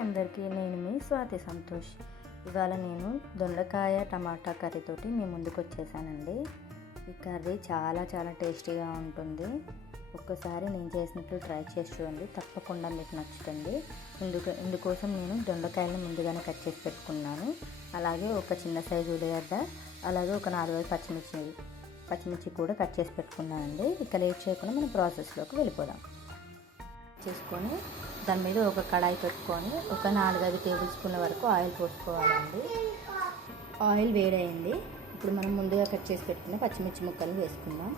అందరికీ నేను మీ స్వాతి సంతోష్. ఇవాళ నేను దొండకాయ టమాటా కర్రీతోటి మీ ముందుకు వచ్చేసానండి. ఈ కర్రీ చాలా చాలా టేస్టీగా ఉంటుంది. ఒక్కసారి నేను చేసినట్లు ట్రై చేసి చూడండి. తప్పకుండా మీకు నచ్చుతుంది. ఇందుకు ఇందుకోసం నేను దొండకాయలను ముందుగానే కట్ చేసి పెట్టుకున్నాను. అలాగే ఒక చిన్న సైజు ఉల్లిగడ్డ అలాగే ఒక నాలుగైదు పచ్చిమిర్చి పచ్చిమిర్చి కూడా కట్ చేసి పెట్టుకున్నానండి. ఇక లేట్ చేయకుండా మనం ప్రాసెస్లోకి వెళ్ళిపోదాం. చేసుకొని దాని మీద ఒక కడాయి పెట్టుకొని ఒక నాలుగైదు టేబుల్ స్పూన్ల వరకు ఆయిల్ పోసుకోవాలండి. ఆయిల్ వేడైంది. ఇప్పుడు మనం ముందుగా కట్ చేసి పెట్టుకున్న పచ్చిమిర్చి ముక్కలు వేసుకుందాం.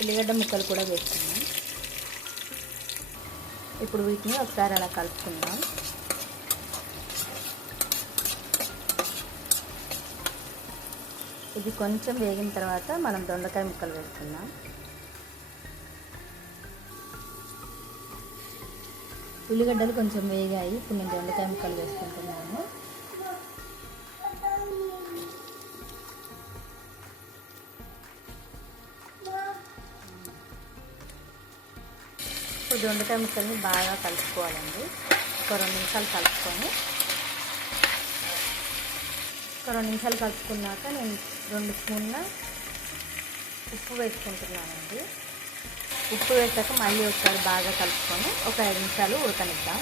ఉల్లిగడ్డ ముక్కలు కూడా వేసుకుందాం. ఇప్పుడు వీటిని ఒకసారి అలా కలుపుకుందాం. ఇది కొంచెం వేగిన తర్వాత మనం దొండకాయ ముక్కలు వేసుకుందాం. ఉల్లిగడ్డలు కొంచెం వేగాయి. ఇప్పుడు నేను దొండకాయ ముక్కలు వేసుకుంటున్నాను. ఇప్పుడు దొండకాయ ముక్కల్ని బాగా కలుపుకోవాలండి. ఒక రెండు నిమిషాలు కలుపుకొని. ఒక రెండు నిమిషాలు కలుపుకున్నాక నేను రెండు స్పూన్ల ఉప్పు వేసుకుంటున్నానండి. ఉప్పు వేసాక మళ్ళీ ఒకసారి బాగా కలుపుకొని ఒక ఐదు నిమిషాలు ఉడకనిద్దాం.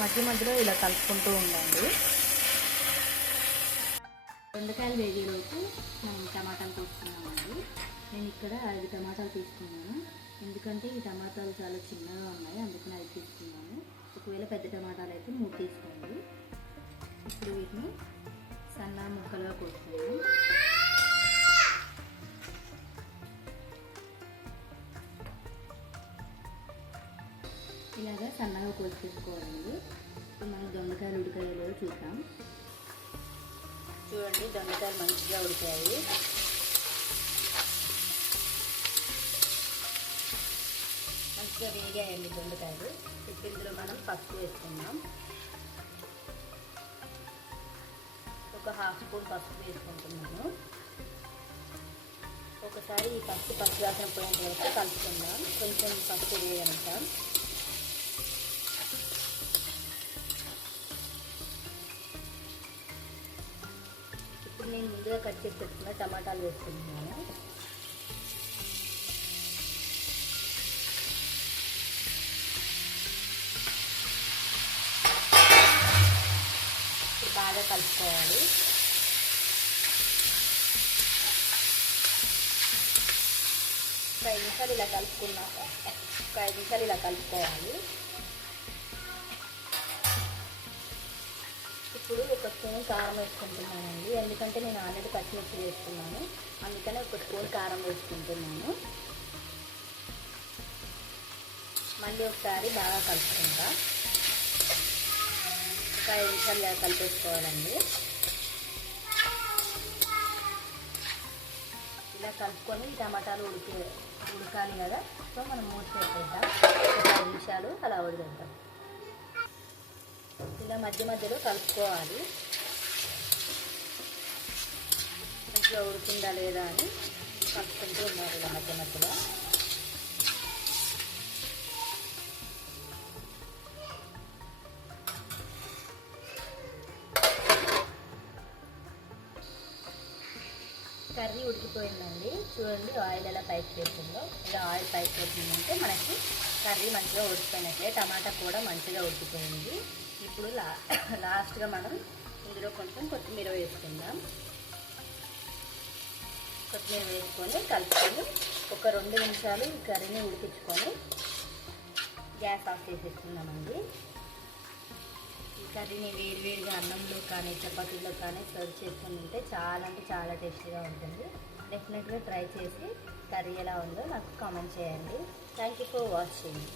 మధ్య మధ్యలో ఇలా కలుపుకుంటూ ఉండండి. దొండకాయలు వేగేలోపు మనం టమాటాలు తీసుకున్నామండి నేను ఇక్కడ ఐదు టమాటాలు తీసుకున్నాను. ఎందుకంటే ఈ టమాటాలు చాలా చిన్నగా ఉన్నాయి అందుకని ఐదు తీసుకున్నాను. ఒకవేళ పెద్ద టమాటాలు అయితే మూడు తీసుకోండి. ఇప్పుడు వీటిని సన్న ముక్కలుగా కోసుకున్నాను ఇలాగా సన్నగా కోసి తీసుకోవాలండి ఇప్పుడు మనం దొండకాయలు ఉడికాయలో చూద్దాం. చూడండి దొండకాయలు మంచిగా ఉడికాయి. మంచిగా వేగాయండి దొండకాయలు. ఇప్పుడు ఇందులో మనం పసుపు వేసుకుందాం. ఒక హాఫ్ స్పూన్ పసుపు వేసుకుంటున్నాను. ఒకసారి ఈ పసుపు పసుపు వాసన పోయిన వరకు కలుపుకుందాం. కొంచెం పసుపు వేయగలుగుతాం నేను ముందుగా కట్ చేసి పెట్టుకున్న టమాటాలు వేసుకుంటున్నాను. బాగా కలుపుకోవాలి. ఒక ఐదు నిమిషాలు ఇలా కలుపుకున్నాక ఒక ఐదు నిమిషాలు ఇలా కలుపుకోవాలి. ఇప్పుడు ఒక స్పూన్ కారం వేసుకుంటున్నాను. ఎందుకంటే నేను ఆల్రెడీ పచ్చిమిర్చి వేసుకున్నాను. అందుకని ఒక స్పూన్ కారం వేసుకుంటున్నాను. మళ్ళీ ఒకసారి బాగా కలుపుకుంటా. ఒక ఐదు నిమిషాలు కలిపేసుకోవాలండి. ఇలా కలుపుకొని టమాటాలు ఉడికి ఉడకాలి కదా. సో మనం మూసి పెట్టేద్దాం. ఒక ఐదు నిమిషాలు అలా ఉడికేద్దాం ఇలా మధ్య మధ్యలో కలుపుకోవాలి. మంచిగా ఉడికిందా లేదా అని కలుపుకుంటూ ఉన్నారు ఇలా మధ్య మధ్యలో. కర్రీ ఉడికిపోయిందండి. చూడండి ఆయిల్ ఎలా పైకి వెళ్తుందో ఇలా ఆయిల్ పైకి వెళ్తుందంటే మనకి కర్రీ మంచిగా ఉడికిపోయినట్లే. టమాటా కూడా మంచిగా ఉడికిపోయింది. ఇప్పుడు లా లాస్ట్గా మనం ఇందులో కొంచెం కొత్తిమీర వేసుకుందాం. కొత్తిమీర వేసుకొని కలుపుకొని ఒక రెండు నిమిషాలు ఈ కర్రీని ఉడికించుకొని గ్యాస్ ఆఫ్ చేసేసుకుందామండి. ఈ కర్రీని వేడివేడిగా అన్నంలో కానీ చపాతీలో కానీ సర్వ్ చేసుకుని తింటే చాలా అంటే చాలా టేస్టీగా ఉంటుంది. డెఫినెట్గా ట్రై చేసి కర్రీ ఎలా ఉందో నాకు కామెంట్ చేయండి. Thank you for watching